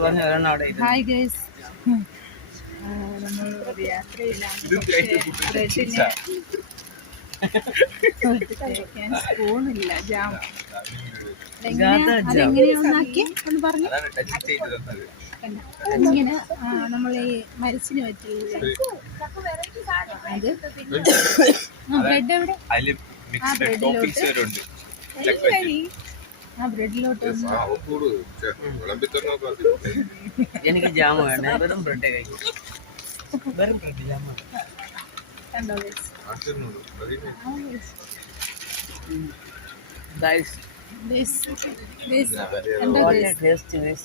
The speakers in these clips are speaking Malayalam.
ഹായ് ഗൈസ്, നമ്മൾ ഒരു യാത്രയിലാണ്. കഴിക്കാൻ സ്പൂണില്ല, ജാം. അതെങ്ങനെയാണെന്നാക്കി എന്ന് പറഞ്ഞു. ഇങ്ങനെ നമ്മൾ ഈ മരച്ചിന് പറ്റില്ല. ബ്രെഡ് എവിടെ? ആ ബ്രെഡിലോട്ട് എനിക്ക് ജാമ വേണ്ട, വെറും ബ്രെഡ് കഴിക്കും. വെറും ബ്രെഡ് ജാമ.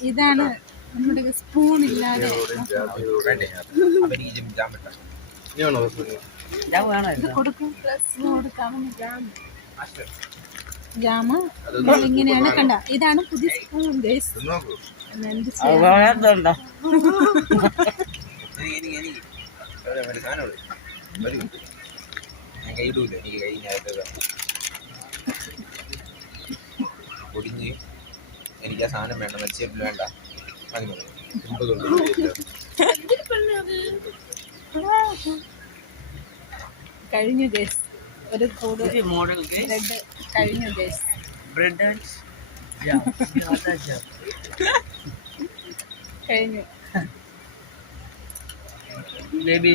ഇതാണ് നമ്മുടെ സ്പൂൺ ഇല്ലാതെ ജാമ ഇങ്ങനെയാണ്. കണ്ട, ഇതാണ് പുതിയ സ്പൂൺ. പൊടിഞ്ഞ് എനിക്ക് ആ സാധനം വേണ്ട, മരിച്ചേപ്പിൽ വേണ്ട. കഴിഞ്ഞു ഗൈസ്, ഒരു മോഡൽ ബ്രെഡ് കഴിഞ്ഞു ഗൈസ്. ബ്രെഡ് കഴിഞ്ഞു ബേബി.